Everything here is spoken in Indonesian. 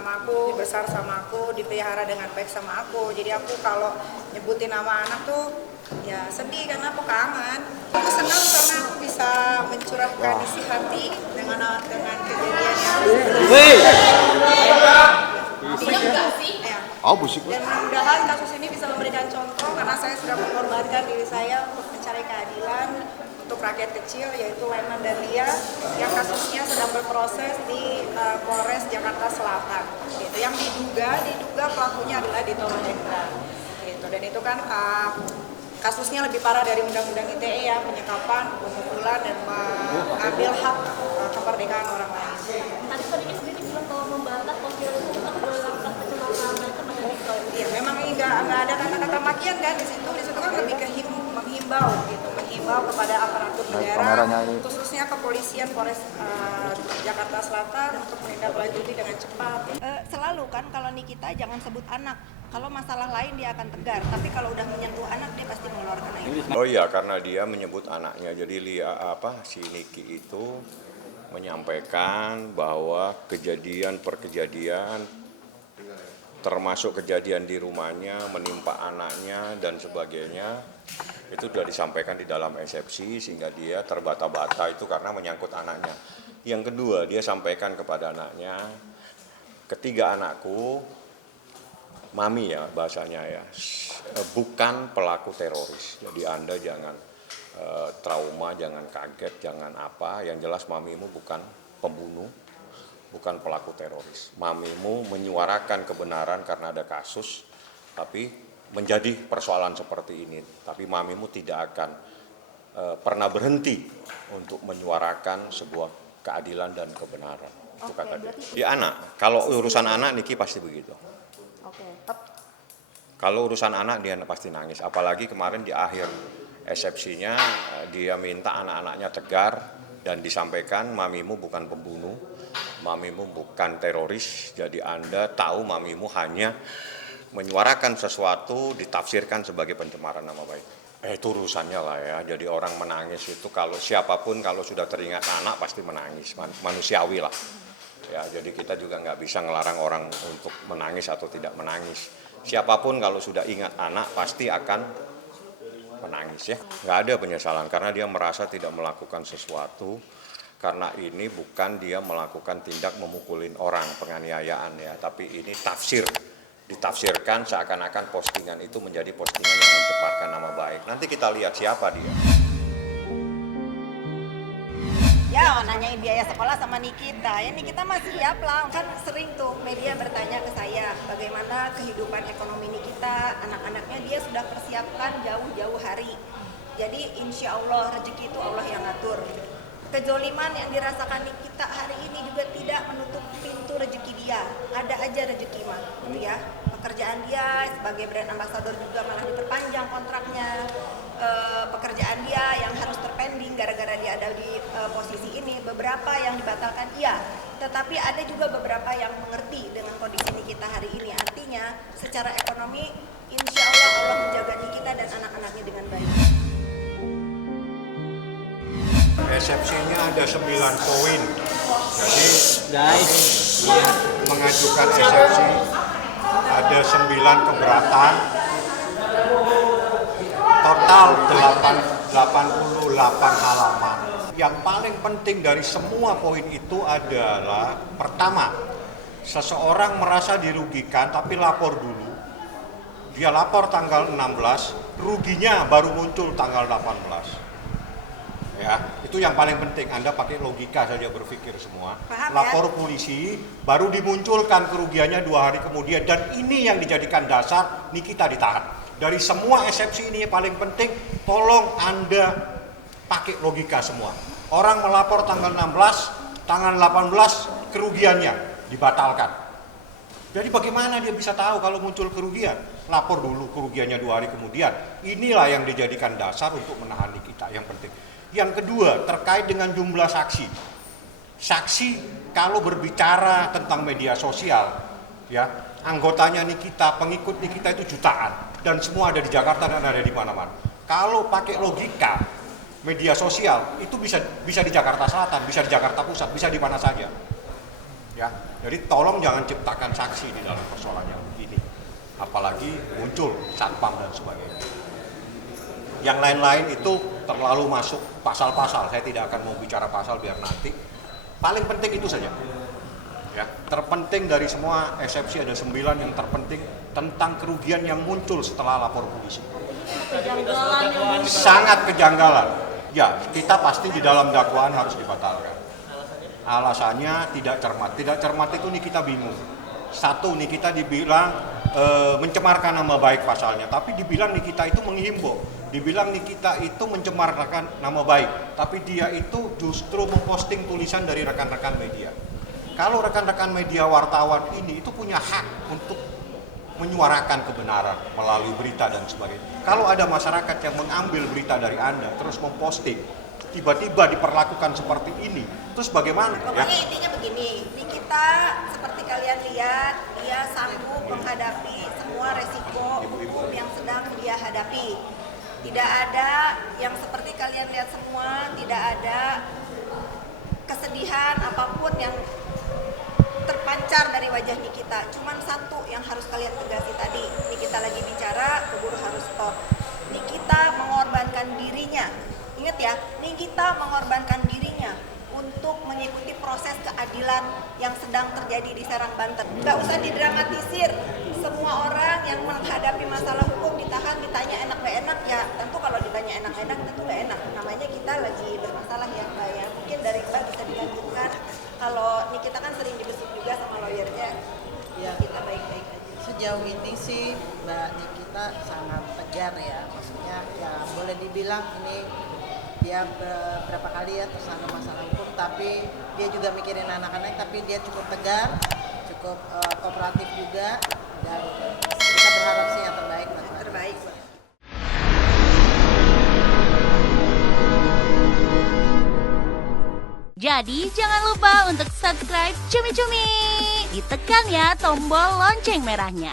sama aku, besar sama aku, dipelihara dengan baik sama aku. Jadi aku kalau nyebutin nama anak tuh ya sedih karena aku kangen. Aku senang karena aku bisa mencurahkan isi hati dengan kejadian yang ya. Oh, busik. Dan mudah-mudahan kasus ini bisa memberikan contoh karena saya sudah mengorbankan diri saya untuk mencari keadilan untuk rakyat kecil yaitu Leman dan Lia yang kasusnya sedang berproses di Polres Jakarta Selatan. Gitu. Yang diduga pelakunya adalah Dito Mahendra. Gitu. Dan itu kan kasusnya lebih parah dari Undang-Undang ITE ya, penyekapan, pemukulan dan mengambil hak kemerdekaan orang lain. Tadi Kodiki sendiri bilang bahwa membantah konflik itu langkah pencemaran mereka menjadi Iya, memang nggak ada kata-kata makian kan di situ kan lebih ke menghimbau gitu, menghimbau kepada aparatur negara, khususnya kepolisian Polres Jakarta Selatan untuk menindaklanjuti dengan cepat. Selalu kan kalau Nikita jangan sebut anak, kalau masalah lain dia akan tegar, tapi kalau udah menyentuh anak dia pasti mengeluarkan air. Oh iya, karena dia menyebut anaknya. Jadi si Niki itu menyampaikan bahwa kejadian termasuk kejadian di rumahnya menimpa anaknya dan sebagainya itu sudah disampaikan di dalam eksepsi sehingga dia terbata-bata itu karena menyangkut anaknya. Yang kedua, dia sampaikan kepada anaknya, ketiga anakku, mami ya bahasanya ya, bukan pelaku teroris. Jadi Anda jangan trauma, jangan kaget, jangan apa. Yang jelas mamimu bukan pembunuh, bukan pelaku teroris. Mamimu menyuarakan kebenaran karena ada kasus, tapi menjadi persoalan seperti ini. Tapi mamimu tidak akan pernah berhenti untuk menyuarakan sebuah keadilan dan kebenaran. Itu kata dia. Di anak, kalau urusan anak Niki pasti begitu. Kalau urusan anak dia pasti nangis. Apalagi kemarin di akhir eksepsinya dia minta anak-anaknya tegar dan disampaikan mamimu bukan pembunuh, mamimu bukan teroris. Jadi Anda tahu mamimu hanya menyuarakan sesuatu ditafsirkan sebagai pencemaran nama baik. Itu urusannya lah ya. Jadi orang menangis itu kalau siapapun kalau sudah teringat anak pasti menangis, manusiawi lah. Ya, jadi kita juga nggak bisa ngelarang orang untuk menangis atau tidak menangis. Siapapun kalau sudah ingat anak pasti akan menangis ya. Nggak ada penyesalan karena dia merasa tidak melakukan sesuatu. Karena ini bukan dia melakukan tindak memukulin orang, penganiayaan ya. Tapi ini ditafsirkan seakan-akan postingan itu menjadi postingan yang mencemarkan nama baik. Nanti kita lihat siapa dia. Ya, nanyain biaya sekolah sama Nikita. Ya Nikita masih siap lah. Kan sering tuh media bertanya ke saya bagaimana kehidupan ekonomi Nikita, anak-anaknya dia sudah persiapkan jauh-jauh hari. Jadi insya Allah rezeki itu Allah yang ngatur. Kezoliman yang dirasakan Nikita hari ini juga tidak menutup pintu rezeki dia. Ada aja rezeki mah, gitu ya. Pekerjaan dia sebagai brand ambassador juga malah diperpanjang kontraknya. Pekerjaan dia yang harus terpending gara-gara dia ada di posisi ini, beberapa yang dibatalkan iya, tetapi ada juga beberapa yang mengerti dengan kondisi Nikita hari ini. Artinya secara ekonomi insya Allah menjaga Nikita dan anak-anaknya dengan baik. Eksepsinya ada 9 poin, jadi mengajukan eksepsi ada 9 keberatan, total 88 halaman. Yang paling penting dari semua poin itu adalah pertama, seseorang merasa dirugikan tapi lapor dulu. Dia lapor tanggal 16, ruginya baru muncul tanggal 18. Ya, itu yang paling penting. Anda pakai logika saja berpikir semua. Paham, lapor polisi, baru dimunculkan kerugiannya 2 hari kemudian. Dan ini yang dijadikan dasar Nikita ditahan. Dari semua eksepsi ini yang paling penting, tolong Anda pakai logika semua. Orang melapor tanggal 16, tanggal 18 kerugiannya dibatalkan. Jadi bagaimana dia bisa tahu kalau muncul kerugian? Lapor dulu kerugiannya 2 hari kemudian. Inilah yang dijadikan dasar untuk menahan Nikita yang penting. Yang kedua, terkait dengan jumlah saksi. Saksi kalau berbicara tentang media sosial, ya, anggotanya Nikita, pengikut Nikita itu jutaan dan semua ada di Jakarta dan ada di mana-mana. Kalau pakai logika media sosial itu bisa di Jakarta Selatan, bisa di Jakarta Pusat, bisa di mana saja. Ya, jadi tolong jangan ciptakan saksi di dalam persoalan yang begini. Apalagi muncul satpam dan sebagainya. Yang lain-lain itu terlalu masuk pasal-pasal. Saya tidak akan mau bicara pasal biar nanti. Paling penting itu saja. Ya, terpenting dari semua eksepsi ada 9 yang terpenting tentang kerugian yang muncul setelah lapor polisi. Kejanggalan yang muncul. Sangat kejanggalan. Ya, kita pasti di dalam dakwaan harus dibatalkan. Alasannya tidak cermat. Tidak cermat itu nih kita bingung. Satu nih kita dibilang mencemarkan nama baik pasalnya, tapi dibilang nih kita itu menghimbau. Dibilang nih kita itu mencemarkan nama baik, tapi dia itu justru memposting tulisan dari rekan-rekan media. Kalau rekan-rekan media wartawan ini itu punya hak untuk menyuarakan kebenaran melalui berita dan sebagainya. Kalau ada masyarakat yang mengambil berita dari Anda terus memposting, tiba-tiba diperlakukan seperti ini, terus bagaimana? Pokoknya intinya begini, ini kita seperti kalian lihat, dia sanggup menghadapi semua resiko hukum yang sedang dia hadapi. Tidak ada yang seperti kalian lihat semua, tidak ada kesedihan apapun yang terpancar dari wajah Nikita. Cuman satu yang harus kalian tegasi tadi, Nikita lagi bicara, keburu harus stop. Nikita mengorbankan dirinya. Ingat ya, Nikita mengorbankan dirinya untuk mengikuti proses keadilan yang sedang terjadi di Serang, Banten. Nggak usah didramatisir. Semua orang yang menghadapi masalah hukum ditahan, ditanya enak nggak enak ya. Tentu kalau ditanya enak-enak tentu nggak enak. Namanya kita lagi bermasalah ya Mbak ya. Mungkin dari Mbak bisa dilanjutkan. Kalau Nikita kan sering dibesuk juga sama lawyernya. Ya. Kita baik-baik aja. Sejauh ini sih Mbak Nikita sangat tegar ya, maksudnya ya boleh dibilang ini dia beberapa kali ya tersandung masalah hukum, tapi dia juga mikirin anak-anak, tapi dia cukup tegar, cukup kooperatif juga, dan kita berharap sih yang terbaik. Terbaik. Jadi jangan lupa untuk subscribe Cumi Cumi. Ditekan ya tombol lonceng merahnya.